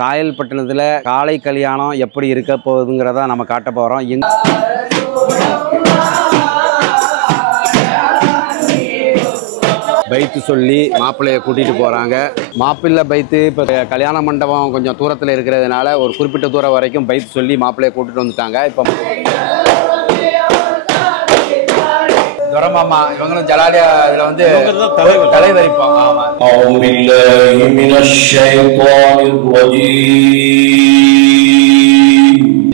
காயல்பட்டினத்தில் காளை கல்யாணம் எப்படி இருக்க போகுதுங்கிறத நம்ம காட்ட போகிறோம். பைத்து சொல்லி மாப்பிள்ளையை கூட்டிகிட்டு போகிறாங்க. மாப்பிள்ளை பைத்து இப்போ கல்யாண மண்டபம் கொஞ்சம் தூரத்தில் இருக்கிறதுனால ஒரு குறிப்பிட்ட தூரம் வரைக்கும் பைத்து சொல்லி மாப்பிள்ளையை கூட்டிகிட்டு வந்துட்டாங்க. இப்போ துரமாமா இவங்களும் ஜலாலியா இதில் வந்து தலைவரிப்போம்.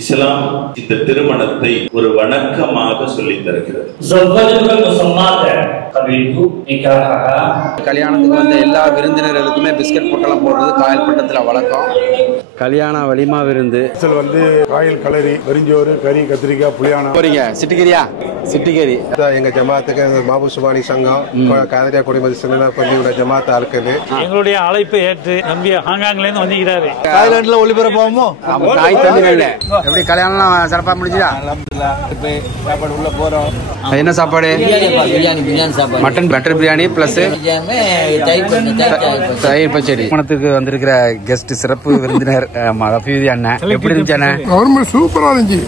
இஸ்லாம் இந்த திருமணத்தை ஒரு வணக்கமாக சொல்லி தருகிறது. கல்யாணத்துக்கு வந்து எல்லா விருந்தினர்களுக்குமே பிஸ்கட் பொட்டலம் போடுறது காயல்பட்டத்தில் வழக்கம். கல்யாண வலிமா விருந்து வந்து காயல் கலரி, வெறிஞ்சோறு, கறி, கத்திரிக்காய், புளியானம். போறீங்க சிட்டுக்கறியா? சிட்டுக்கறி எங்க ஜமாத்துக்கு மாபு சுபானி சங்கம் காதரியா குடிமதி செல்லுனர் பள்ளியோட ஜமாத் ஆட்கள் எங்களுடைய அழைப்பை ஏற்று நம்பி ஹாங்காங்ல இருந்து வந்திருக்கிறாரு. தாய்லாந்துல ஒளிபரப்பாமோ தாய் தமிழ்ல எப்படி கல்யாணம் சிறப்பா முடிஞ்சுதா? சாப்பாடு உள்ள போறோம். என்ன சாப்பாடு? மட்டன் பட்டர் பிரியாணி பிளஸ் தயிர் பச்சடி. திருமணத்துக்கு வந்திருக்கிற கெஸ்ட் சிறப்பு விருந்தினர் ரஃபீதி அண்ணன். எப்படி இருந்துச்சு அண்ணன்? கவர்மெண்ட் சூப்பரா இருந்துச்சு.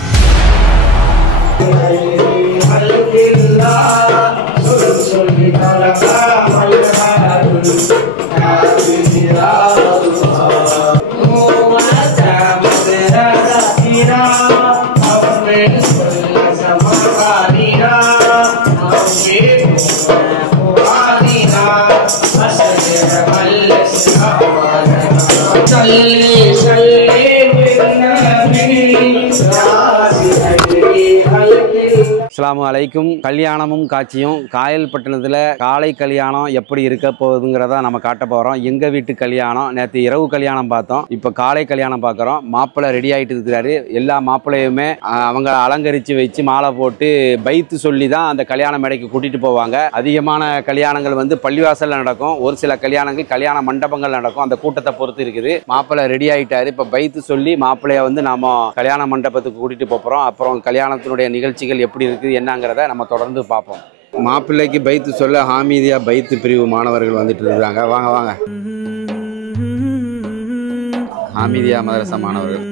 அஸ்ஸலாமு அலைக்கும். கல்யாணமும் காட்சியும் காயல்பட்டினத்தில் காளை கல்யாணம் எப்படி இருக்க போகுதுங்கிறத நம்ம காட்ட போகிறோம். எங்கள் வீட்டு கல்யாணம் நேற்று இரவு கல்யாணம் பார்த்தோம். இப்போ காளை கல்யாணம் பார்க்குறோம். மாப்பிள்ளை ரெடி ஆகிட்டு இருக்கிறாரு. எல்லா மாப்பிள்ளையுமே அவங்க அலங்கரித்து வச்சு மாலை போட்டு பைத்து சொல்லி தான் அந்த கல்யாண மேடைக்கு கூட்டிகிட்டு போவாங்க. அதிகமான கல்யாணங்கள் வந்து பள்ளிவாசலில் நடக்கும். ஒரு சில கல்யாணங்கள் கல்யாண மண்டபங்கள் நடக்கும். அந்த கூட்டத்தை பொறுத்து இருக்குது. மாப்பிள்ளை ரெடி ஆகிட்டாரு. இப்போ பைத்து சொல்லி மாப்பிள்ளைய வந்து நாம் கல்யாண மண்டபத்துக்கு கூட்டிகிட்டு போகிறோம். அப்புறம் கல்யாணத்தினுடைய நிகழ்ச்சிகள் எப்படி இருக்குது என்னங்கிறத நம்ம தொடர்ந்து பார்ப்போம். மாப்பிள்ளைக்கு பைத்து சொல்ல ஹாமீதியா பைத்து பிரிவு மாணவர்கள் வந்துட்டு இருக்காங்க. வாங்க வாங்க. ஹாமீதியா மதரசா மாணவர்கள்.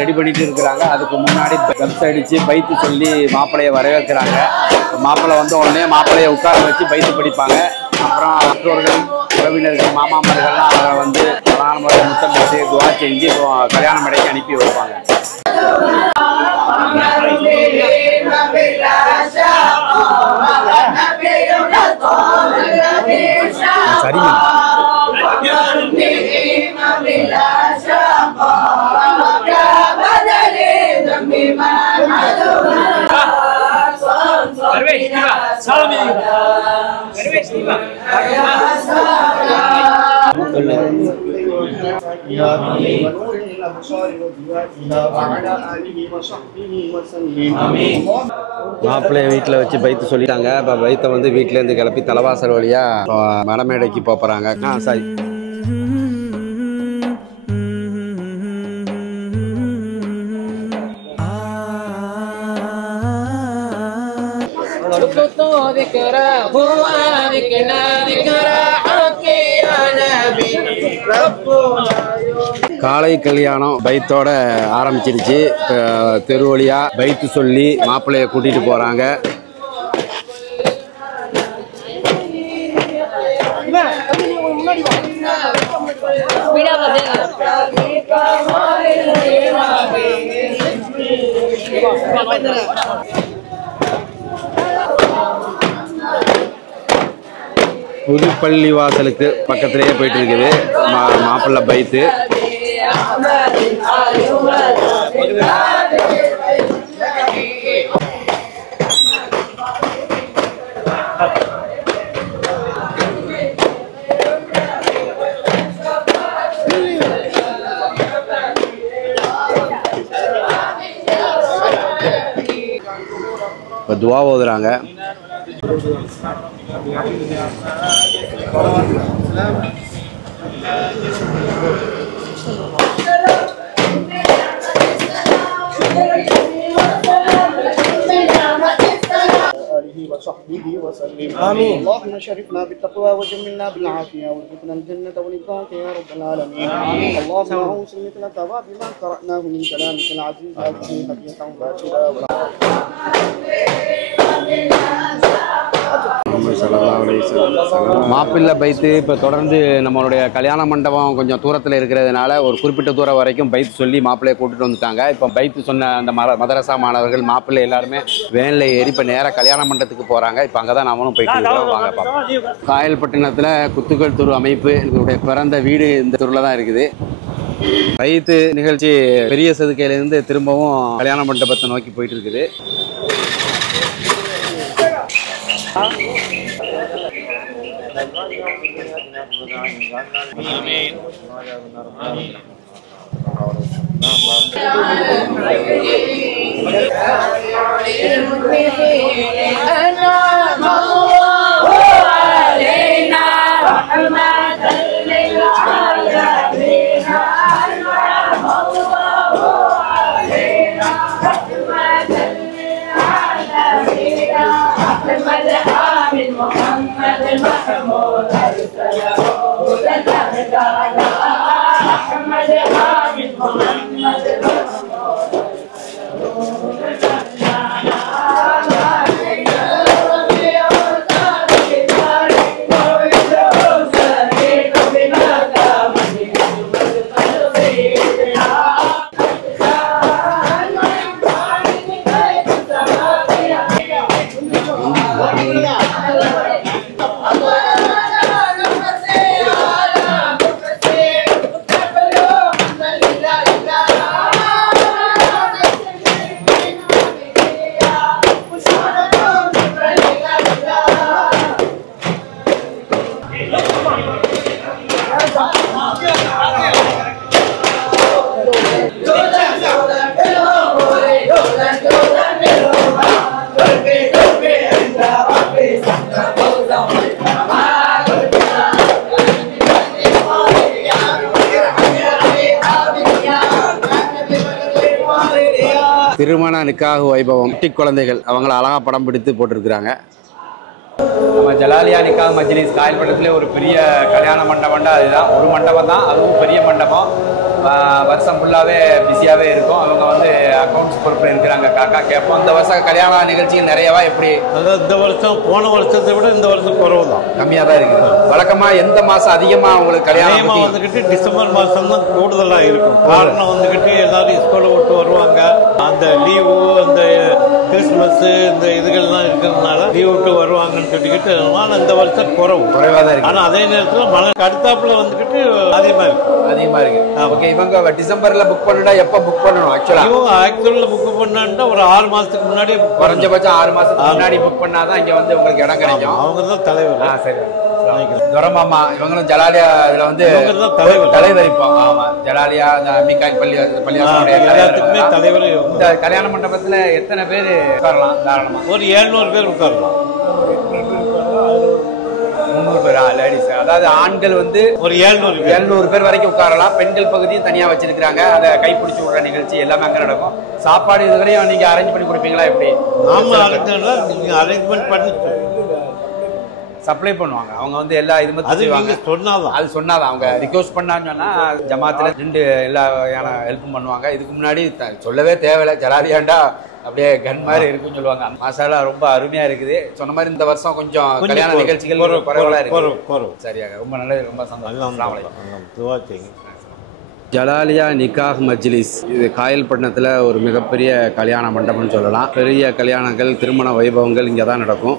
ரெடி பண்ணிட்டு இருக்கிறாங்க. அதுக்கு முன்னாடி கப்ஸ் அடிச்சு பைத்து சொல்லி மாப்பிள்ளையை வரவேற்கிறாங்க. மாப்பிள்ளை வந்து உடனே மாப்பிள்ளையை உட்கார வச்சு பைத்து படிப்பாங்க. அப்புறம் மற்றவர்கள் உறவினர்கள் மாமாமர்கள்லாம் அவரை வந்து பிரதான முறை முத்தம் வச்சு துவா செஞ்சு கல்யாண மேடைக்கு அனுப்பி வைப்பாங்க. சரிங்க. மாப்பிள்ளைய வீட்டில் வச்சு பைத்து சொல்லிட்டாங்க. இப்போ பைத்தை வந்து வீட்டிலேருந்து கிளப்பி தலைவாசல் வழியா மடமேடைக்கு போகிறாங்க. சரி. காளை கல்யாணம் பைத்தோட ஆரம்பிச்சிருச்சு. தெரு வழியா பைத்து சொல்லி மாப்பிள்ளைய கூட்டிட்டு போறாங்க. புதுப்பள்ளி வாசலுக்கு பக்கத்திலேயே போயிட்டு இருக்குது மாப்பிள்ளை பைத்து. இப்போ துவா ஓதுறாங்க. وصحبه وسلم آمين. اللهم شرفنا بالتقوى وجملنا بالعافية وارزقنا الجنة ورضاك يا رب العالمين آمين. اللهم أعوذ مثل ثواب ما قرأناه من كلامك العزيز هذه هدية باكرة மாப்பிள்ளை பைத்து இப்போ தொடர்ந்து நம்மளுடைய கல்யாண மண்டபம் கொஞ்சம் தூரத்தில் இருக்கிறதுனால ஒரு குறிப்பிட்ட தூரம் வரைக்கும் பைத்து சொல்லி மாப்பிள்ளையை கூட்டிட்டு வந்துட்டாங்க. இப்போ பைத்து சொன்ன அந்த மதரசா மாணவர்கள் மாப்பிள்ளை எல்லாருமே வேனில் ஏறி இப்போ நேராக கல்யாண மண்டபத்துக்கு போகிறாங்க. இப்போ அங்கே தான் நம்மளும் போயிட்டு இருக்கோம். வாங்க பார்ப்போம். காயல்பட்டினத்தில் குத்துக்கள் துரு அமைப்பு என்னுடைய பிறந்த வீடு இந்த துருவில் தான் இருக்குது. பைத்து நிகழ்ச்சி பெரிய சதுக்கையிலேருந்து திரும்பவும் கல்யாண மண்டபத்தை நோக்கி போயிட்டு இருக்குது. திருமண நிக்காஹ் வைபவம் குட்டி குழந்தைகள் அவங்கள அழகா படம் பிடித்து போட்டிருக்கிறாங்க. நம்ம ஜலாலியா நிக்காஹ் மஜ்லிஸ் காயல்பட்டத்திலே ஒரு பெரிய கல்யாண மண்டபம்டா அதுதான். ஒரு மண்டபம் தான், அதுவும் பெரிய மண்டபம். வருஷம் ஃபுல்லாகவே பிஸியாகவே இருக்கும். அவங்க வந்து அக்கௌண்ட்ஸ் பொறுப்பில் இருக்கிறாங்க. காக்கா கேட்போம், இந்த வருஷம் கல்யாண நிகழ்ச்சிகள் நிறையவா எப்படி? அதாவது இந்த வருஷம் போன வருஷத்தை விட இந்த வருஷம் குறவு தான், கம்மியாக தான் இருக்குது. வழக்கமாக எந்த மாதம் அதிகமாக உங்களுக்கு கல்யாணம் வந்துக்கிட்டு டிசம்பர் மாதம் தான் கூடுதலாக இருக்கும். காரணம் வந்துக்கிட்டு எல்லாரும் ஸ்கூலை விட்டு வருவாங்க. அந்த லீவு, அந்த கிறிஸ்மஸ், இந்த இதுகள்லாம் இருக்கிறதுனால லீவ் விட்டு வருவாங்கன்னு சொல்லிக்கிட்டு இந்த வருஷம் குறைவாக தான் இருக்கு. ஆனால் அதே நேரத்தில் மழை அடுத்தாப்புல வந்துக்கிட்டு அதிகமாக இருக்கு. ஓகே, இவங்க டிசம்பர்ல புக் பண்ணிட்டா எப்போ புக் பண்ணணும்? ஆக்சுவலா புக் பண்ணா ஒரு 6 மாசத்துக்கு முன்னாடி, குறைஞ்சபட்சம் 6 மாசத்துக்கு முன்னாடி புக் பண்ணாதான் இங்க வந்து உங்களுக்கு இடம் கிடைக்கும். அவங்க தான் தலைவர். சரி, துரமாமா இவங்களும் ஜலாலியா இதுல வந்து தலைவர். இப்போ ஆமா, ஜலாலியா இந்த மீகாய் பள்ளியாசனுடைய தலைவர். இந்த கல்யாண மண்டபத்துல எத்தனை பேர் உட்காரலாம்? தாராளமா ஒரு 700 பேர் உட்காரலாம். 300 பேர் லேடிஸ், அதாவது ஆண்கள் வந்து ஒரு 700 பேர் வரைக்கும் உட்காரலாம். பெண்கள் பகுதியும் தனியா வச்சிருக்காங்க. அதை கைப்பிடிச்சு விடுற நிகழ்ச்சி எல்லாமே அங்க நடக்கும். சாப்பாடு இதுவரையும் நீங்க அரேஞ்ச் பண்ணி கொடுப்பீங்களா எப்படி? நாம அரேஞ்ச்மெண்ட் பண்ணி சப்ளை பண்ணுவாங்க. அவங்க வந்து எல்லா இது அது சொன்னாதான் அவங்க ரிக்வஸ்ட் பண்ணான்னு சொன்னா ஜமாத்துல 2 எல்லா ஹெல்ப்பும் பண்ணுவாங்க. இதுக்கு முன்னாடி சொல்லவே தேவையில்லை, ஜலாலியாண்டா அப்படியே கன் மாதிரி இருக்குன்னு சொல்லுவாங்க. மசாலா ரொம்ப அருமையா இருக்குது. சொன்ன மாதிரி இந்த வருஷம் கொஞ்சம் கல்யாண நிகழ்ச்சிகள் குறைவா இருக்கு. சரியாக, ரொம்ப நல்லது, ரொம்ப சந்தோஷம். ஜலாலியா நிக்காஹ் மஜ்லிஸ் இது காயல்பட்டினத்தில் ஒரு மிகப்பெரிய கல்யாண மண்டபம்னு சொல்லலாம். பெரிய கல்யாணங்கள், திருமண வைபவங்கள் இங்கே தான் நடக்கும்.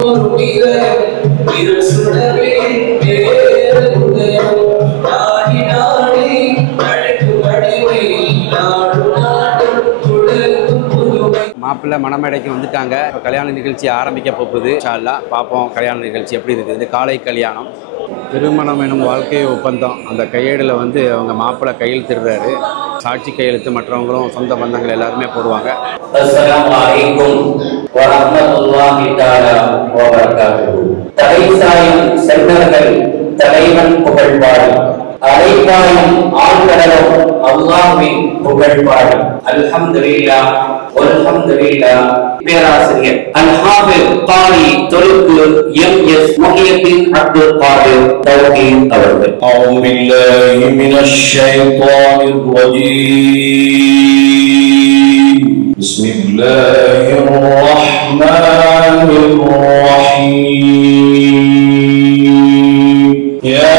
மாப்பிள்ளை மணமேடைக்கு வந்துட்டாங்க. இப்போ கல்யாண நிகழ்ச்சி ஆரம்பிக்க போகுது. இன்ஷா அல்லாஹ் பார்ப்போம் கல்யாண நிகழ்ச்சி எப்படி இருக்குது. காலை கல்யாணம், திருமணம் எனும் வாழ்க்கை ஒப்பந்தம். அந்த கையேடில் வந்து அவங்க மாப்பிள்ளை கையெழுத்திடுறாரு. சாட்சி கையெழுத்து மற்றவங்களும் சொந்த பந்தங்கள் எல்லாருமே போடுவாங்க. அஸ்ஸலாமு அலைக்கும் வரஹ்மத்துல்லாஹி தஆலா வ பரகாத்துஹு. தலைசாயும் செல்வர்கள் தலைவன் புகழ்பாடி, அலைபாயும் ஆழ்கடலும் அல்லாஹ்வின் புகழ்பாடி. அல்ஹம்துலில்லாஹ் வல்ஹம்துலில்லாஹ். பேராசிரியர் அல்-ஹாஃபிஸ் காரி தொழுக்கு எம்.எஸ். முஹியத்தீன் அப்துல் காதிர் தௌஹீத் அவர்கள். அஊது பில்லாஹி மினஷ் ஷைத்தானிர் ரஜீம். பிஸ்மில்லாஹிர் ரஹ்மானிர் ரஹீம். யா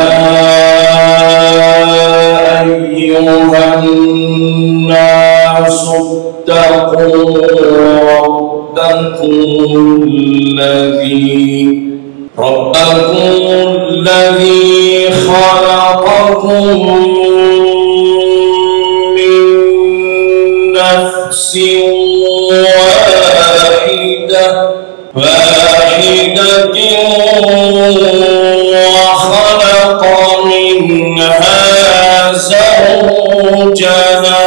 அய்யுஹன் நாஸு இத்தகூ ربكم الذي خلقكم من نفس واحدة وخلق منها زوجها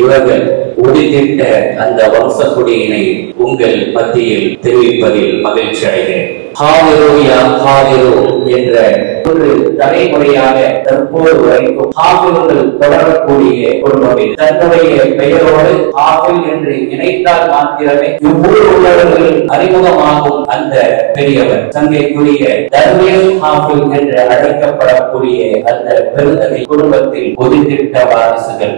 இவர்கள் உறுதிட்ட அந்த வம்சக்குடியினை உங்கள் மத்தியில் தெரிவிப்பதில் மகிழ்ச்சி அடைகிறேன். என்ற ஒரு தலைமுறையாக தற்போது வரைக்கும் ஹாஃபில்கள் தொடரக்கூடிய குடும்பம் தன்னுடைய பெயரோடு ஹாஃபில் என்று இணைத்தால் மாத்திரமே இவ்வூர் உள்ளவர்கள் அறிமுகமாகும் அந்த பெரியவர் சங்கைக்குரிய தர்வேஷ் ஹாஃபில் என்று அழைக்கப்படக்கூடிய அந்த பெருந்தகை குடும்பத்தில் உதிர்த்திட்ட வாரிசுகள்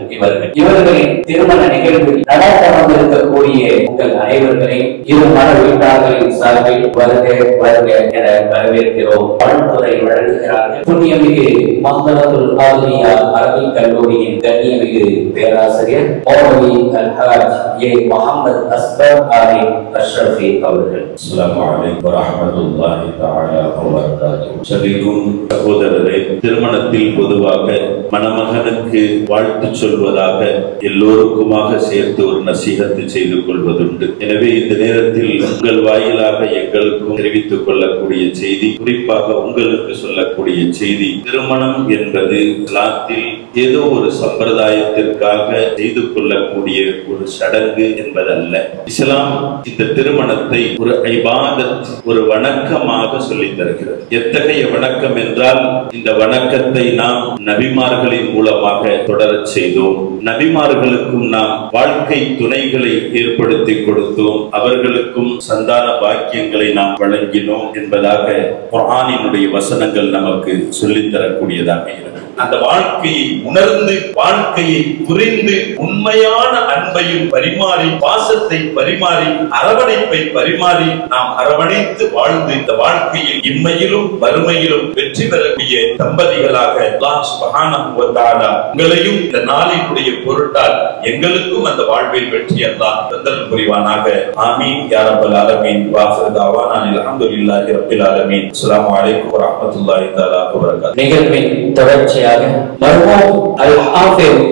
இவர்களின் திருமண நிகழ்வில் நடத்தமாக இருக்கக்கூடிய உங்கள் அனைவர்களையும் இரு மன வீட்டார்களின் சார்பில் வருக வருக என வரவேற்கிறோம். வாழ்த்துறை வழங்குகிறார்கள் புண்ணியமிகு மஹ்தரத்துல் ஆலியா அரபிக் கல்லூரியின் கண்ணியமிகு பேராசிரியர் மௌலவி அல்-ஹாஜ் ஏ முஹம்மது அஸ்பர் அலி அஷ்ரஃபி அவர்கள். அஸ்ஸலாமு அலைக்கும் வரஹ்மத்துல்லாஹி தஆலா வ பரகாத்துஹு. சபிக்கும் சகோதரரே, திருமணத்தில் பொதுவாக மணமகனுக்கு வாழ்த்து சொல்வதாக எல்லோருக்குமாக சேர்த்து ஒரு நசீகத்து செய்து கொள்வதுண்டு. எனவே இந்த நேரத்தில் உங்கள் வாயிலாக எங்களுக்கும் தெரிவித்துக் கொள்ளக்கூடிய செய்தி, குறிப்பாக உங்களுக்கு சொல்லக்கூடிய செய்தி, திருமணம் என்பது இஸ்லாத்தில் ஏதோ ஒரு சம்பிரதாயத்திற்காக செய்து கொள்ளக்கூடிய ஒரு சடங்கு என்பதல்ல. இஸ்லாம் இந்த திருமணத்தை ஒரு இபாதத், ஒரு வணக்கமாக சொல்லித் தருகிறது. எத்தகைய வணக்கம் என்றால், இந்த வணக்கத்தை நாம் நபிமார்களின் மூலமாக தொடரச் செய்தோம். நபிமார்களுக்கும் நாம் வாழ்க்கை துணைகளை ஏற்படுத்தி கொடுத்தோம். அவர்களுக்கும் சந்தான பாக்கியங்களை நாம் வழங்கினோம் என்பதாக குர்ஆனினுடைய வசனங்கள் நமக்கு சொல்லித் தரக்கூடியதாக இருக்கிறது. அந்த வாழ்க்கையை உணர்ந்து, வாழ்க்கையை புரிந்து, உண்மையான அன்பையும் பரிமாறி, பாசத்தை பரிமாறி, அரவணைப்பை பரிமாறி நாம் அரவணைத்து வாழ்ந்து இந்த வாழ்க்கையில் இம்மையிலும் வறுமையிலும் வெற்றி பெறக்கூடிய தம்பதிகளாக அல்லாஹ் சுப்ஹானஹு வ தஆலா உங்களையும் இந்த நாளினுடைய பொருட்டால் எங்களுக்கும் அந்த வாழ்வில் வெற்றி அல்லாஹ் தந்தல் புரிவானாக. ஆமீன் யா ரப்பல் ஆலமீன். வாஃபிரு தஅவானா அல்ஹம்துலில்லாஹி ரப்பில் ஆலமீன். அஸ்ஸலாமு அலைக்கும் வரஹ்மத்துல்லாஹி தஆலா வ பரகாத்துஹு. நிகழ்வின் தொடர்ச்சியாக மர்ஹூம் அல்-ஹாஃபிஸ்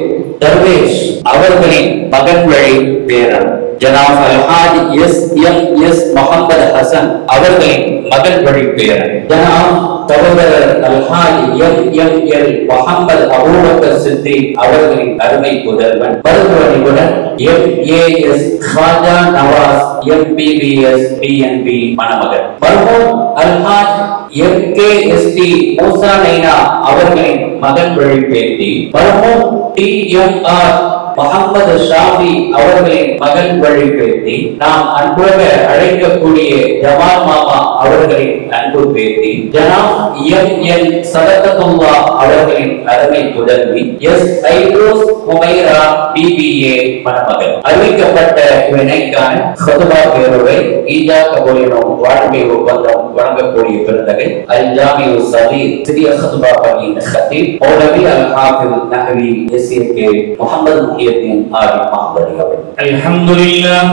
தர்வேஷ் அவர்களின் மகன் வழி பேரன் ஜனாப் அல்-ஹாஜ் எஸ்.எம்.எஸ். முஹம்மது ஹசன் அவர்களின் மகன் வழி பேரன் ஜனாப் சகோதரர் அல்-ஹாஜ் எம்.எம்.எல். முஹம்மது அபூபக்கர் சித்திக் அவர்களின் அருமை புதல்வன் மருத்துவ நிபுணர் எம்.ஏ.எஸ். ख्वाजा नवाज एमबीबीएस पीएनबी மணமகன் மர்ஹூம் அல்-ஹாஜ் எம்.கே.எஸ்.டி. மூசா நைனா அவர்களின் மகன் வழி பேத்தி மர்ஹூம் டி.எம்.ஆர். முகமது ஷாஃபி அவர்களின் மகன் வழி பேத்தி, நாம் அன்புக அழைக்கக்கூடிய ஜமால் மாமா அவர்களின் அன்பு பேத்தி, ஜனாப் எம்.என். சதகத்துல்லா அவர்களின் அருமை புதல்வி எஸ். ஐரோஸ் ஹுமைரா பிபிஏ மணமகள். அறிவிக்கப்பட்ட இணைக்கான ஹுதுபா பேருரை ஈஜா கபூலினும் வாழ்க்கை ஒப்பந்தம் வழங்கக்கூடிய பெருந்தகை அல் ஜாமிஉ ஸகீர் சிறிய ஹுதுபா பணியின் ஹத்தீப் மௌலவி அல் ஹாஃபிஸ் நஹவி எஸ்ஏகே முஹம்மது முஹியத்தீன் ஆலி மஹ்மதி அவர்கள். அல்ஹம்துலில்லாஹ்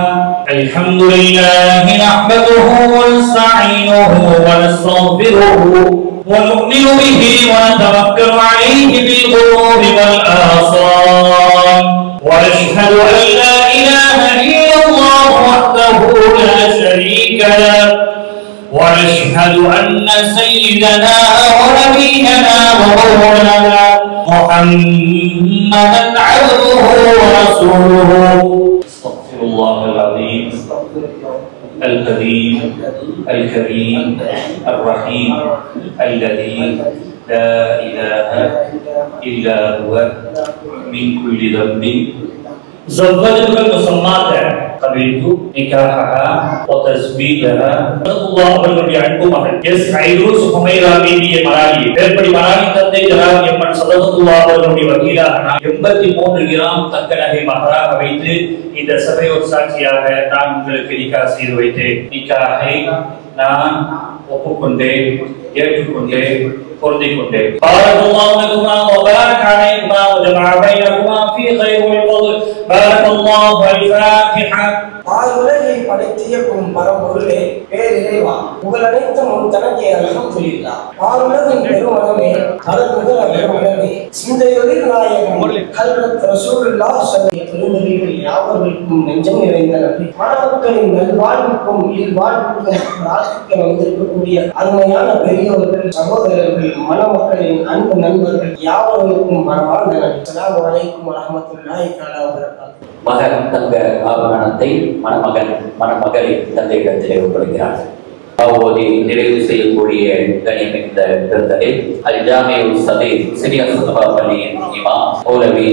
நஹ்மதுஹு வ நஸ்தஈனுஹு வ நஸ்தக்ஃபிருஹு ونؤمن به ونتوكل عليه بالغروب والآصال ونشهد أن لا إله إلا الله وحده لا شريك له ونشهد أن سيدنا ونبينا ومولانا محمدا عبده ورسوله. استغفر الله العظيم القديم الكريم الرحيم الذي لا إله إلا هو من كل ذنب. زوجتك المسمات قبلت نكاحها وتزويجها. الله அவர்களுடைய அன்பு மகள் எஸ். ஐரோஸ் ஹுமைரா பிபிஏ மலாலி மேற்படி மலாலி தந்தை ஜனாப் எம்.என். சதகத்துல்லா அவர்களுடைய வக்கீலாக 83 கிராம் தங்க நகை மகராக வைத்து இந்த சபையோர் சாட்சியாக நான் உங்களுக்கு நிக்கா செய்து வைத்தேன். நிக்காஹை நான் ஒப்புக்கொண்டேன், ஏற்றுக்கொண்டேன், பொருந்திக் கொண்டேன். பாரக்கல்லாஹு லகுமா வ பாரக அலைகுமா வ ஜமஅ பைனகுமா ஃபீ கைரில் ஃபضل. பாரக்கல்லாஹு அல்-ஃபாத்திஹா. ஆயுலகை படைத்தியக்கும் பரம்பொருளே, பேரிறைவா, புகழனைத்தும் உன் தனக்கே அல்ஹம்துலில்லாஹ். ஆயுலகின் பெருமனமே, அருள்மிகு பெருமனமே, சிந்தையொளிர் நாயகம் ஹல்ரத் ரசூலுல்லாஹ் ஸல்லல்லாஹு அலைஹி வஸல்லம் யாவருக்கும் நெஞ்சம் நிறைந்த நபி, மாணவர்களின் நல்வாழ்வுக்கும் இல்வாழ்வுக்கும் பிரார்த்திக்க வந்திருக்கக்கூடிய அருமையான பெரியோர்கள், சகோதரர்கள், மணமக்களின் அன்பு நண்பர்கள் யாவருக்கும் மனமார்ந்த நபி. அஸ்ஸலாமு அலைக்கும் வரஹ்மத்துல்லாஹி தஆலா வ பரகாத்துஹு. மகன் தங்க ஆபரணத்தை மணமகன் மணமகளை தந்தையிடத்திலே ஒப்படைக்கிறார். ஓதி நிறைவு செய்யக்கூடிய கனிமிக்க பெருந்தகை அல் ஜாமிஉ ஸகீர் சிறிய ஹுதுபா பள்ளியின் இமாம் மௌலவி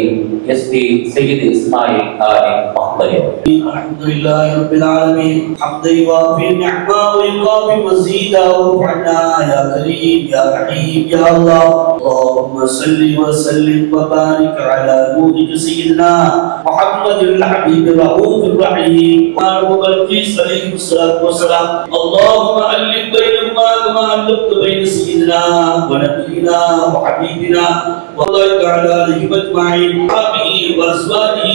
எஸ்பி சையீத் இஸ்மாயில் ஆலி மஹ்மதி. அல்ஹம்துலில்லாஹி ரப்பில் ஆலமீன் ஹம்தன் யுவாஃபி நிஅமா வ யுகாஃபி மஸீதா வஃஅனா யா கரீம் யா ரஹீம் யா அல்லாஹ். அல்லாஹும்ம ஸல்லி வ ஸல்லிம் வ பாரிக் அலா நூரிக சய்யிதினா முஹம்மதில் ஹபீபிர் ரഊഫിർ ரஹீம் வ பல்கீஸ் அலைஹி ஸலாத்து வ ஸலாம். அல்லாஹும்ம அலிஃப் பைனஹுமா கமா அலஃப்த பைன சய்யிதினா வ நபியினா வ ஹபீபினா வ பாரிக் அலா அலிஹி அஜ்மஈன் وأزواجه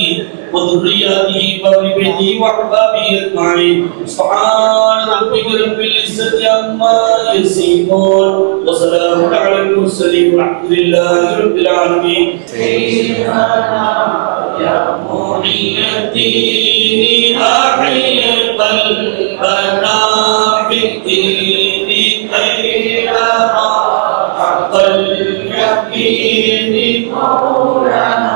وذرياته وأهل بيته وأحبابه أجمعين. سبحان ربك رب العزة عما يصفون وسلام على المرسلين والحمد لله رب العالمين. سيدنا يا محي الدين أحيي قلبنا بالدين خيرا حق اليقين مولانا.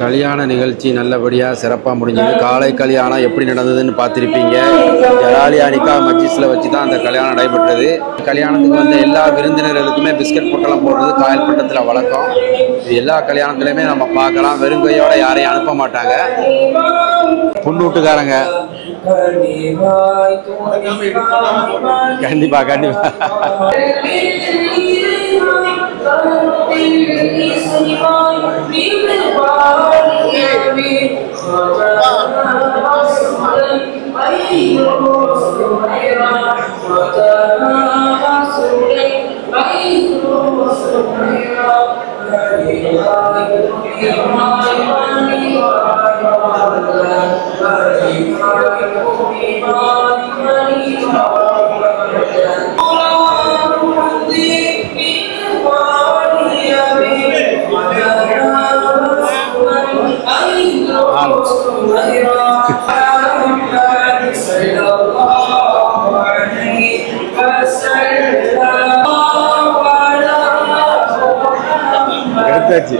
கல்யாண நிகழ்ச்சி நல்லபடியாக சிறப்பாக முடிஞ்சது. காலை கல்யாணம் எப்படி நடந்ததுன்னு பார்த்துருப்பீங்க. ஜலாலியா நிக்கா மஜ்லிஸில் வச்சு தான் அந்த கல்யாணம் நடைபெற்றது. கல்யாணத்துக்கு வந்த எல்லா விருந்தினர்களுக்குமே பிஸ்கட் பொட்டலம் போடுறது காயல்பட்டத்தில் வழக்கம். இது எல்லா கல்யாணத்துலையுமே நம்ம பார்க்கலாம். வெறுங்கையோட யாரையும் அனுப்ப மாட்டாங்க. பொண்ணு வீட்டுக்காரங்க கண்டிப்பா கண்டிப்பா எடுத்தாச்சு.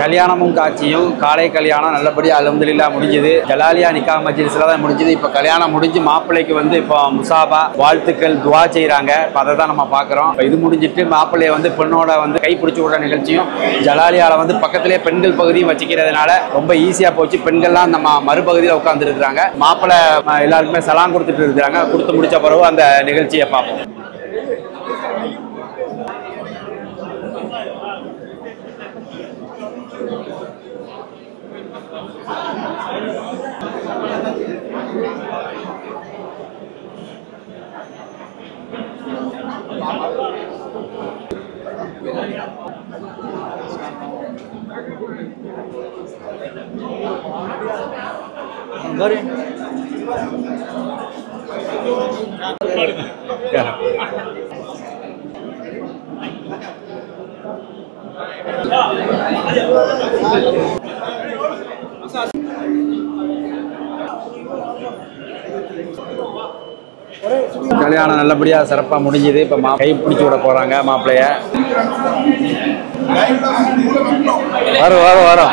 கல்யாணமும் காட்சியும் காலை கல்யாணம் நல்லபடியாக அல்ஹம்துலில்லாஹ் முடிஞ்சது. ஜலாலியா நிக்கா மஜ்லிஸ்ல தான் முடிஞ்சது. இப்போ கல்யாணம் முடிஞ்சு மாப்பிள்ளைக்கு வந்து இப்போ முசாபா வாழ்த்துக்கள் துவா செய்கிறாங்க. இப்போ அதை தான் நம்ம பார்க்குறோம். இப்போ இது முடிஞ்சிட்டு மாப்பிள்ளைய வந்து பெண்ணோட வந்து கை பிடிச்சி விடுற நிகழ்ச்சியும் ஜலாலியாவில் வந்து பக்கத்திலே பெண்கள் பகுதியும் வச்சுக்கிறதுனால ரொம்ப ஈஸியாக போச்சு. பெண்கள்லாம் நம்ம மறுபகுதியில் உட்காந்துருக்குறாங்க. மாப்பிள்ளை எல்லாருக்குமே சலாம் கொடுத்துட்டு இருக்கிறாங்க. கொடுத்து முடிச்ச பிறகு அந்த நிகழ்ச்சியை பார்ப்போம். கல்யாணம் நல்லபடியாக சிறப்பாக முடிஞ்சது. இப்போ கை பிடிச்சி விட போகிறாங்க மாப்பிள்ளைய. வரும் வரும் வரும்.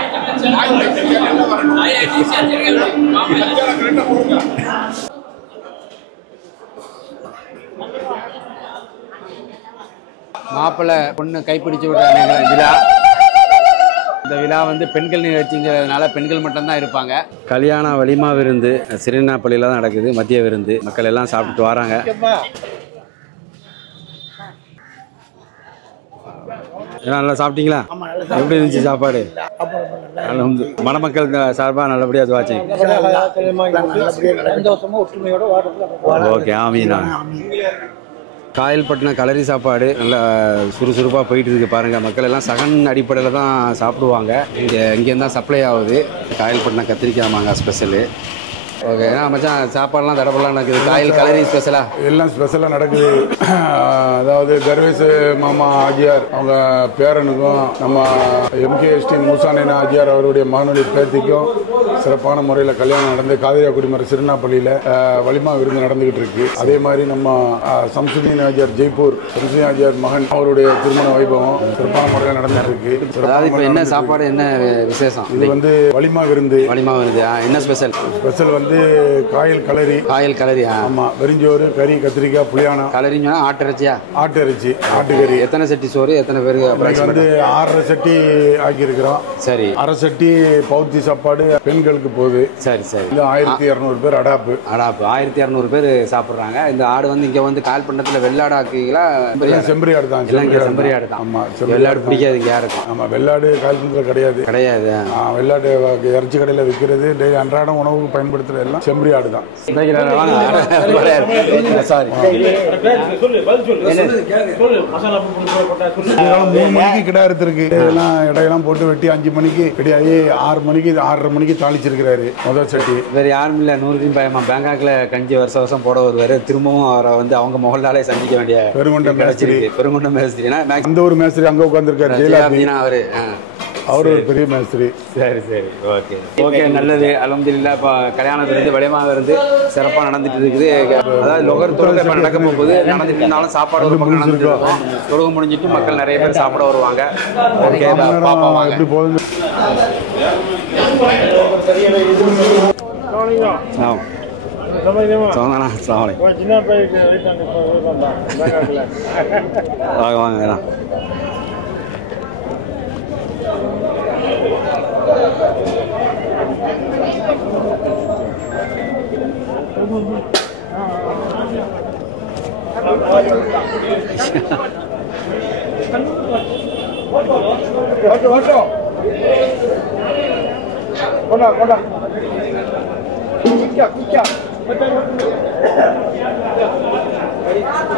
மாப்பிள்ளை பொண்ணு கைப்பிடிச்சு விடுற விழா. இந்த விழா வந்து பெண்கள் நிகழ்ச்சிங்கிறதுனால பெண்கள் மட்டும்தான் இருப்பாங்க. கல்யாண வலிமா விருந்து சிறுநாப்பள்ளியில் தான் நடக்குது. மதிய விருந்து மக்கள் எல்லாம் சாப்பிட்டுட்டு வராங்க. நல்லா சாப்பிட்டீங்களா? எப்படி இருந்துச்சு சாப்பாடு? மணமக்கள் சார்பாக நல்லபடியாக துவா செய்யுங்க. ஓகே, ஆமீனா. காயல்பட்டினம் கலரி சாப்பாடு நல்லா சுறுசுறுப்பாக போயிட்டு இருக்கு பாருங்கள். மக்கள் எல்லாம் சகன் அடிப்படையில் தான் சாப்பிடுவாங்க. இங்கேருந்து தான் சப்ளை ஆகுது. காயல்பட்டினம் கத்திரிக்காய் மாங்காய் ஸ்பெஷலு. ஓகே, ஏன்னா மச்சான் சாப்பாடுலாம் தடப்படலாம் நடக்குது. காயல் கலரி ஸ்பெஷலாக எல்லாம் ஸ்பெஷலாக நடக்குது. அதாவது தர்வேஸ் மாமா ஆஜியார் அவங்க பேரனுக்கும் நம்ம MKST மூசானேனா ஆஜியார் அவருடைய மகனுடைய பேத்திக்கும் சிறப்பான முறையில் கல்யாணம் நடந்து காதிரியா குடிமர சிறுநாப்பள்ளியில் வலிமா விருந்து நடந்துகிட்டு இருக்கு. அதே மாதிரி நம்ம சம்சுதீன் ஆஜியார் ஜெய்ப்பூர் சம்சுதீன் ஆஜியார் மகன் அவருடைய திருமண வைபவம் சிறப்பான முறையில் நடந்துட்டு இருக்கு. அதாவது என்ன சாப்பாடு, என்ன விசேஷம்? இது வந்து வலிமா விருந்து. வலிமா விருந்து என்ன ஸ்பெஷல்? ஸ்பெஷல் வந்து காயல் கலரி. காயல் கலரி, ஆமா. வெறிஞ்சோறு, கறி, கத்திரிக்காய், புளியானம். கலரிங்கன்னா ஆட்டிறைச்சியா? ஆட்டிறைச்சி, ஆட்டுக்கறி. எத்தனை சட்டி சோறு, எத்தனை பேருக்கு? வந்து 6.5 சட்டி ஆக்கியிருக்கிறோம். சரி. 1/2 சட்டி பௌத்தி சாப்பாடு பெண்களுக்கு போகுது. சரி சரி. இந்த 1200 பேர் அடாப்பு. 1200 பேர் சாப்பிட்றாங்க. இந்த ஆடு வந்து இங்கே வந்து கால்பண்டத்தில் வெள்ளாடு ஆக்குவீங்களா? செம்பரி ஆடு தான். செம்பரி ஆடு தான். ஆமா. வெள்ளாடு பிடிக்காது இங்கே யாருக்கும். ஆமா, வெள்ளாடு கால்பண்டத்தில் கிடையாது. வெள்ளாடு இறைச்சி கடையில் விற்கிறது, டெய்லி அன்றாடம் உணவுக்கு பயன்படுத்துறது எல்லாம் செம்பரி ஆடு தான். சாரி, 3 மணிக்கு கிடா எடுத்திருக்கு. எல்லாம் இடையெல்லாம் போட்டு வெட்டி 5 மணிக்கு ரெடியாகி 6 மணிக்கு 6:30 மணிக்கு தாளிச்சிருக்கிறாரு முதல் சட்டி. வேற யாரும் இல்லை. நூறுதீன் பயமா பேங்காக்ல கஞ்சி வருஷம் போட வருவாரு. திரும்பவும் அவரை வந்து அவங்க முகலாலே சந்திக்க வேண்டிய பெருங்குண்டம் மேஸ்திரினா அந்த ஒரு மேஸ்திரி அங்க உட்காந்துருக்காரு. ஜெயலலிதா அவர் ஒரு பெரிய மேஸ்திரி. சரி சரி, ஓகே ஓகே, நல்லது. அல்ஹம்துலில்லாஹ். இப்போ கல்யாணம் இருந்து வலிமாக இருந்து சிறப்பாக நடந்துட்டு இருக்குது. அதாவது தொழுகை நடக்க போகுது. நடந்துட்டு இருந்தாலும் சாப்பாடு ஒரு பக்கம் நடந்துட்டு இருக்கும். தொழுகை முடிஞ்சிட்டு மக்கள் நிறைய பேர் சாப்பிட வருவாங்க. ஓகே, பாப்பா எப்படி போகுது? வாங்க.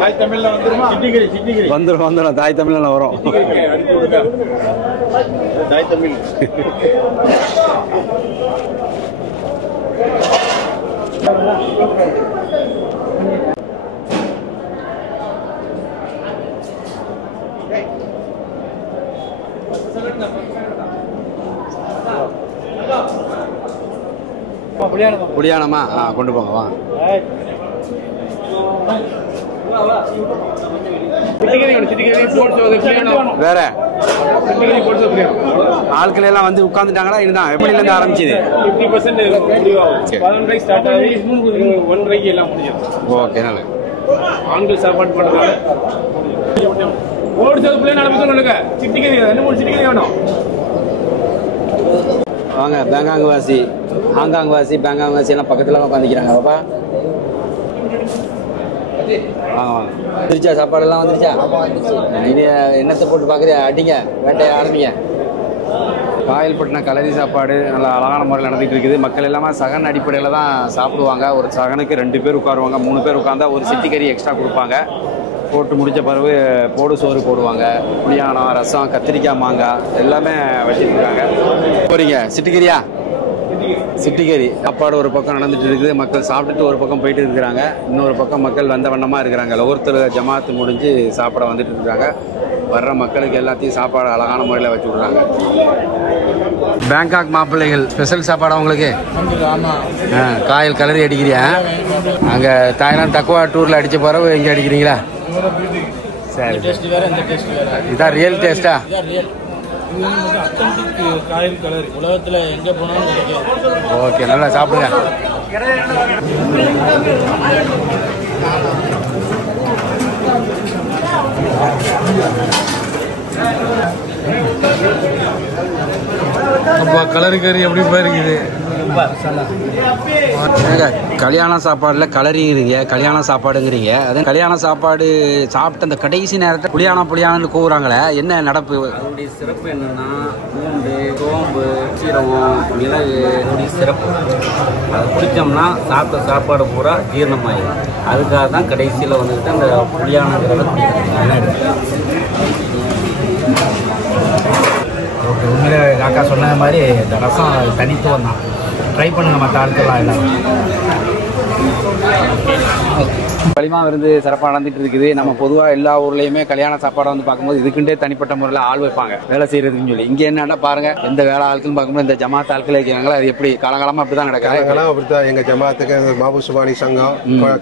தாய் தமிழ்ல வந்துடும். தாய் தமிழ்ல வரும். தாய் தமிழ். புளியானமா? கொண்டு போங்க வா. வேற ஆட்கள் எல்லாம் வந்து உட்கார்ந்துட்டாங்களா? இதுதான் எப்படில இருந்து ஆரம்பிச்சது? 50% ஸ்டார்ட் ஆகி 1 எல்லாம் முடிஞ்சது. ஓகே, நல்லது. ஆண்கள் சாப்பாடு பண்றாங்க. ஓடிச்சது பிள்ளை நடப்பு சொல்லுங்க. சிட்டிக்கறி 2-3 சிட்டிக்கறி வேணும். வாங்க, பேங்காங் வாசி, ஹாங்காங் வாசி, பேங்காங் வாசி எல்லாம் பக்கத்துல உட்காந்துக்கிறாங்க. பாப்பா வாங்க வாங்க. வந்துருச்சா சாப்பாடெல்லாம்? வந்துருச்சா? இது எண்ணத்தை போட்டு பார்க்குறியா? அடிங்க, வேட்டைய ஆரம்பிங்க. காயல்பட்டின கலரி சாப்பாடு நல்லா அழகான முறையில் நடந்துகிட்டு இருக்குது. மக்கள் எல்லாமே சகன் அடிப்படையில் தான் சாப்பிடுவாங்க. ஒரு சகனுக்கு 2 பேர் உட்காருவாங்க. 3 பேர் உட்காந்தா ஒரு சிட்டிக்கறி எக்ஸ்ட்ரா கொடுப்பாங்க. போட்டு முடித்த பிறகு போடு சோறு போடுவாங்க. புளியானம், ரசம், கத்திரிக்காய், மாங்காய் எல்லாமே வச்சுருக்காங்க. போறீங்க சிட்டிக்கறியா? சிட்டிக்கறி சாப்பாடு ஒரு பக்கம் நடந்துட்டு இருக்குது. மக்கள் சாப்பிட்டுட்டு ஒரு பக்கம் போயிட்டு இருக்கிறாங்க. இன்னொரு பக்கம் மக்கள் வந்த வண்ணமாக இருக்கிறாங்க. ஒவ்வொருத்தர் ஜமாத்து முடிஞ்சு சாப்பிட வந்துட்டு இருக்காங்க. வர்ற மக்களுக்கு எல்லாத்தையும் சாப்பாடு அழகான முறையில் வச்சு விட்றாங்க. பேங்காக் மாப்பிள்ளைகள் ஸ்பெஷல் சாப்பாடு உங்களுக்கு? காயல் கலரி அடிக்கிறியா? அங்கே தாய்லாந்து தக்குவா டூரில் அடித்த பிறகு இங்கே அடிக்கிறீங்களா? சரி, இதான் ரியல் டேஸ்டா? உலகத்துல எங்க போனாலும் கிடைக்காது. ஓகே, நல்லா சாப்பிடுங்க. அப்பா கலரி கறி எப்படி போயிருக்குது? கல்யாண சாப்பாடுல கலரிங்கிறீங்க, கல்யாண சாப்பாடுங்கிறீங்க. அதே கல்யாண சாப்பாடு சாப்பிட்டு அந்த கடைசி நேரத்தில் புளியானு கூவுறாங்களே, என்ன நடப்பு? அதோடைய சிறப்பு என்னன்னா, பூண்டு, சோம்பு, சீரகம், மிளகு, அதோடைய சிறப்பு. அதை குடித்தோம்னா சாப்பிட்ட சாப்பாடு பூரா ஜீரணமாயிடும். அதுக்காக தான் கடைசியில் வந்துக்கிட்டு அந்த புளியானங்கிறத ஓகே. உண்மையிலே காக்கா சொன்ன மாதிரி இந்த ரசம் தனித்துவம் தான். ட்ரை பண்ணுங்க மற்ற ஆட்கள்லாம் எல்லாம். வலிமா விருந்து சிறப்பாக நடந்துட்டு இருக்குது. நம்ம பொதுவாக எல்லா ஊர்லேயுமே கல்யாண சாப்பாடை வந்து பார்க்கும்போது இதுக்குண்டே தனிப்பட்ட முறையில் ஆள் வைப்பாங்க வேலை செய்யறதுன்னு சொல்லி. இங்கே என்னன்னா பாருங்க, எந்த வேலை ஆட்கள் பார்க்கும்போது இந்த ஜமாத் ஆட்கள் வைக்கிறாங்களா, அது எப்படி காலகாலமாக அப்படி தான் நடக்காது? அப்படித்தான் எங்க ஜமாத்துக்கு மாபு சுபானி சங்கம்,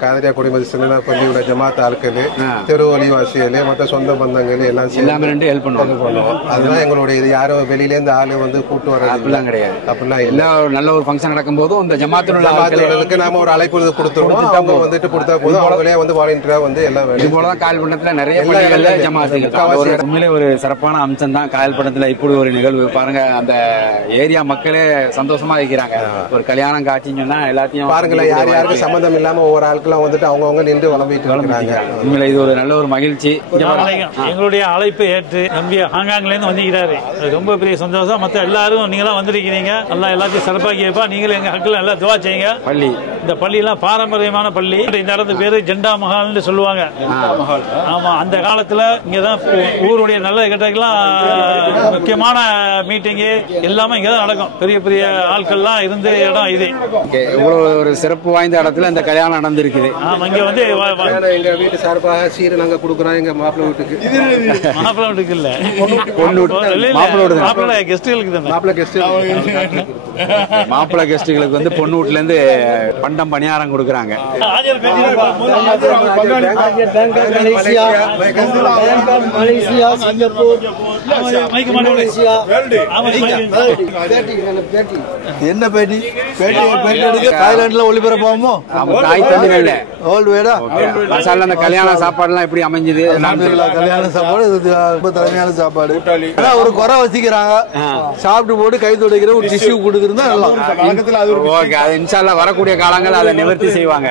காதரியா குடிமதி சின்ன பள்ளியோட ஜமாத் ஆட்கள், தெரு வழிவாசிகள், மற்ற சொந்த பந்தங்கள் எல்லாம் எல்லாமே ரெண்டு ஹெல்ப் பண்ணுவோம். அதுதான் எங்களுடைய இது. யாரும் வெளியிலேருந்து ஆளு வந்து கூட்டு வர அப்படிலாம் கிடையாது. அப்படிலாம் எல்லா நல்ல ஒரு ஃபங்க்ஷன் நடக்கும் போதும் இந்த ஜமாத்துக்கு நாம ஒரு அழைப்பு கொடுத்துருவோம். அவங்க வந்துட்டு கொடுத்தா போதும், அவங்களே வந்து வாலண்டியரா வந்து எல்லாம் இது போலதான் காயல்பட்டினத்துல நிறைய பள்ளிகள்ல ஜமாத்துகள். உண்மையிலே ஒரு சிறப்பான அம்சம் தான் காயல்பட்டினத்துல இப்படி ஒரு நிகழ்வு. பாருங்க, அந்த ஏரியா மக்களே சந்தோஷமா இருக்கிறாங்க. ஒரு கல்யாணம் காட்சின்னு சொன்னா எல்லாத்தையும் பாருங்களேன், யார் யாருக்கும் சம்பந்தம் இல்லாம ஒவ்வொரு ஆட்களும் வந்துட்டு அவங்கவுங்க நின்று வளம்பிட்டு இருக்காங்க. உண்மையில இது ஒரு நல்ல ஒரு மகிழ்ச்சி. எங்களுடைய அழைப்பு ஏற்று நம்பி ஹாங்காங்ல இருந்து வந்திருக்கிறாரு. ரொம்ப பெரிய சந்தோஷம். மற்ற எல்லாரும் நீங்களாம் வந்திருக்கிறீங்க. எல்லாம் எல்லாத்தையும் சிறப்பாக கேட்பா. நீங்களும் எங்க ஹக்கில் நல்லா துவா செய்யுங்க. பள்ளி இந்த பள்ளியெல்லாம் பாரம்பரியமான பள்ளி. இந்த இடத்து பேரு ஜெண்டா மஹால்னு சொல்லுவாங்க. ஆமா, அந்த காலத்துல இங்கதான் ஊருடைய நல்ல கிட்டக்கெல்லாம் முக்கியமான மீட்டிங்கு எல்லாமே இங்கதான் நடக்கும். பெரிய பெரிய ஆட்கள்லாம் இருந்த இடம் இது. இவ்வளவு ஒரு சிறப்பு வாய்ந்த இடத்துல இந்த கல்யாணம் நடந்திருக்குது. ஆமா, இங்க வந்து எங்க வீட்டு சார்பாக சீர் நாங்க கொடுக்குறோம் எங்க மாப்பிள்ளை வீட்டுக்கு. மாப்பிள்ளை வீட்டுக்கு இல்ல, மாப்பிள்ளை கெஸ்டுகளுக்கு தான். மாப்பிள்ளை கெஸ்டுகளுக்கு வந்து பொண்ணு வீட்டுல இருந்து பண்டம் பணியாரம் கொடுக்குறாங்க. மலேசியா, சிங்கப்பூர், என்ன பேட்டி? தாய்லாந்துல ஒளிபரப்பாமோ? அந்த கல்யாண சாப்பாடு எல்லாம் எப்படி அமைஞ்சது? கல்யாண சாப்பாடு ரொம்ப தலைமையான சாப்பாடு. ஒரு குறை வச்சுக்கிறாங்க, சாப்பிட்டு போட்டு கை துடைக்கிற ஒரு டிஷ்யூ கொடுத்துருந்தா வரக்கூடிய காலங்கள் அதை நிவர்த்தி செய்வாங்க.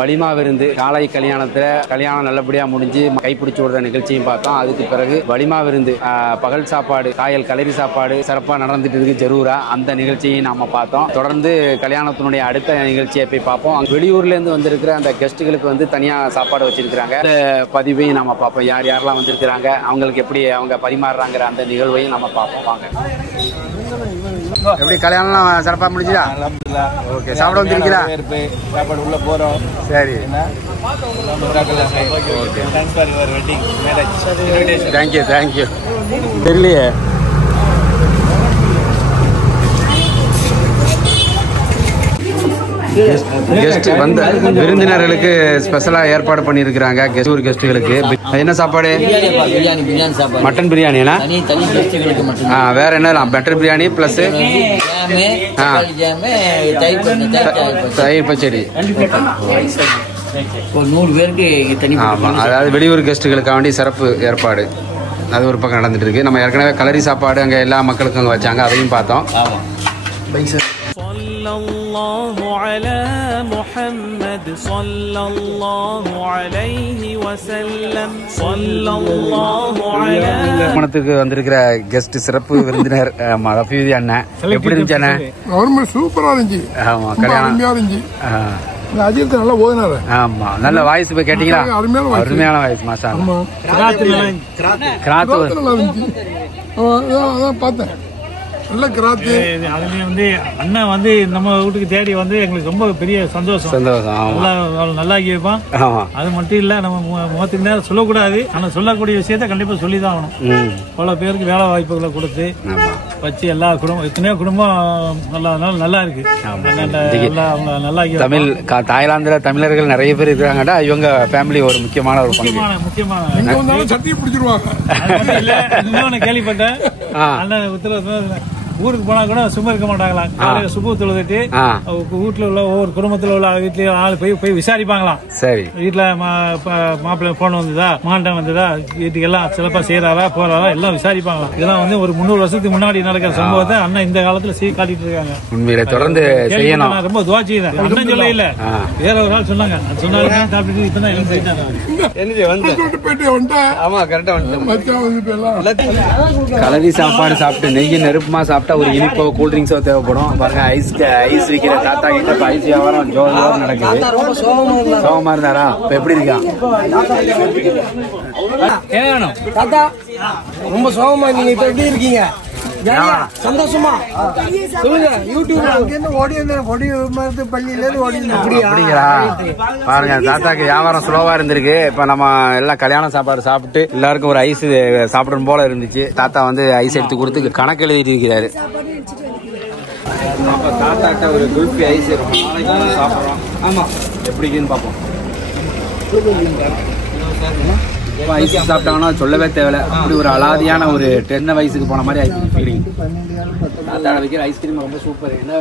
வலிமா விருந்து காலை கல்யாணத்துல கல்யாணம் நல்லபடியா முடிஞ்சு கைப்பிடிச்சு விடுற நிகழ்ச்சியும் பார்த்தோம். அதுக்கு பிறகு வலிமா விருந்து பகல் சாப்பாடு, காயல் கலரி சாப்பாடு சிறப்பா நடந்துட்டு இருக்கு ஜரூரா. அந்த நிகழ்ச்சியை நாம பார்த்தோம். தொடர்ந்து கல்யாணத்தினுடைய அடுத்த நிகழ்ச்சியை போய் பார்ப்போம். வெளியூர்ல இருந்து வந்திருக்கிற அந்த கெஸ்ட்டுகளுக்கு வந்து தனியா சாப்பாடு வச்சிருக்கிறாங்க. அந்த பதிவையும் நம்ம பார்ப்போம். யார் யாரெல்லாம் வந்திருக்கிறாங்க, அவங்களுக்கு எப்படி அவங்க பரிமாறுறாங்கிற அந்த நிகழ்வையும் நம்ம பார்ப்போம். வாங்க. எப்படி கல்யாணம் சிறப்பா முடிஞ்சுதா? ஓகே, சாப்பிட வந்திருக்கீங்களா? சாப்பாடு உள்ள போறோம். சரி, தேங்க்யூ தேங்க்யூ. தெரியலையே. கெஸ்ட் வந்த விருந்தினர்களுக்கு ஸ்பெஷலா ஏற்பாடு பண்ணியிருக்கிறாங்க. ஊர் கெஸ்ட்டுகளுக்கு என்ன சாப்பாடு? மட்டன் பிரியாணினா வேற என்ன? மட்டன் பிரியாணி பிளஸ் தயிர் பச்சடி. ஆமா, அதாவது வெளியூர் கெஸ்ட்டுகளுக்காக வேண்டி சிறப்பு ஏற்பாடு அது ஒரு பக்கம் நடந்துட்டு இருக்கு. நம்ம ஏற்கனவே கலரி சாப்பாடு அங்கே எல்லா மக்களுக்கும் அங்கே வச்சாங்க, அதையும் பார்த்தோம். திருமணத்துக்கு வந்திருக்கிற கெஸ்ட் சிறப்பு விருந்தினர் ரஃபீதி அண்ணன். எப்படி இருந்துச்சு அண்ணன்? சூப்பரா இருந்துச்சு. ஆமா, கல்யாணம் இருந்துச்சு. நல்லா ஓதுனாரு. ஆமா, நல்ல வாய்ஸ் போய் கேட்டீங்களா? அருமையான வாய்ஸ் மாஷா. கிராத் நல்லா இருந்துச்சு. அதான் பார்த்தேன். நல்ல கிராத்து. அதுலயும் வந்து அண்ணன் வந்து நம்ம வீட்டுக்கு தேடி வந்து எங்களுக்கு ரொம்ப பெரிய சந்தோஷம். நல்லா வைப்பான். அது மட்டும் இல்ல, நம்ம முகத்துக்கு நேரம் சொல்லக்கூடாது, ஆனா சொல்லக்கூடிய விஷயத்த கண்டிப்பா சொல்லிதான் ஆகணும். பல பேருக்கு வேலை வாய்ப்புகளை கொடுத்து வச்சு எல்லா குடும்பம் எத்தனையோ குடும்பம் நல்லா இருக்கு. நல்லா தமிழ் தாய்லாந்துல தமிழர்கள் நிறைய பேர் இருக்கிறாங்கடா. இவங்க ஃபேமிலி ஒரு முக்கியமான முக்கியமான சட்டியை பிடிச்சிருவாங்க. இன்னொன்னு கேள்விப்பட்டேன், அண்ணன் உத்தரவு ஊருக்கு போனா கூட சும்மா இருக்க மாட்டாங்களாம். காலையில சுப்பு தொழுதுட்டு வீட்டுல உள்ள ஒவ்வொரு குடும்பத்துல உள்ள வீட்லயும் ஆள் போய் விசாரிப்பாங்களாம். சரி, வீட்டுல மாப்பிள்ளை போன் வந்ததா, மாண்டம் வந்ததா, வீட்டுக்கு எல்லாம் சிறப்பா செய்யறாரா போறாரா எல்லாம் விசாரிப்பாங்களாம். இதெல்லாம் வந்து ஒரு 300 வருஷத்துக்கு முன்னாடி நடக்கிற சம்பவத்தை அண்ணன் இந்த காலத்துல காட்டிட்டு இருக்காங்க. உண்மையில தொடர்ந்து செய்யணும். ரொம்ப துவா செய்யுறேன். அண்ணன் சொல்ல இல்ல, வேற ஒரு ஆள் சொன்னாங்க. சொன்னாங்க சாப்பிட்டு இப்பதான் எல்லாம் செய்யிட்டாங்க. கலரி சாப்பாடு சாப்பிட்டு நெய்ய நெருப்புமா சாப்பிட்டா ஒரு இனிப்போ கூல்ட்ரிங்ஸோ தேவைப்படும். பாருங்க, ஐஸ் விக்கிற தாத்தா கிட்ட ஐஸ் வியாபாரம் ஜோரம் நடக்குது. சோகமா இருந்தாரா? இப்ப எப்படி இருக்கான்? தாத்தா ரொம்ப சோகமா நீங்க இப்ப எப்படி இருக்கீங்க? சந்தோஷமா சொல்லுங்க. யூடியூப்ல அப்படிங்களா? பாருங்க, தாத்தாக்கு வியாபாரம் ஸ்லோவா இருந்திருக்கு. இப்ப நம்ம எல்லாம் கல்யாண சாப்பாடு சாப்பிட்டு எல்லாருக்கும் ஒரு ஐஸ் சாப்பிடணும் போல இருந்துச்சு. தாத்தா வந்து ஐஸ் எடுத்து கொடுத்து கணக்கு எழுதிட்டு இருக்கிறாரு. தாத்தாட்ட ஒரு குல்ஃபி ஐஸ் சாப்பிடுறோம். ஆமா, எப்படின்னு பார்ப்போம். ஐஸ் சாப்பிட்டாங்கன்னா சொல்லவே தேவையில்ல. அப்படி ஒரு அலாதியான ஒரு 10 வயசுக்கு போன மாதிரி ஆயிடுச்சு ஃபீலிங். தாத்தாட வைக்கிற ஐஸ்கிரீம் ரொம்ப சூப்பர். என்ன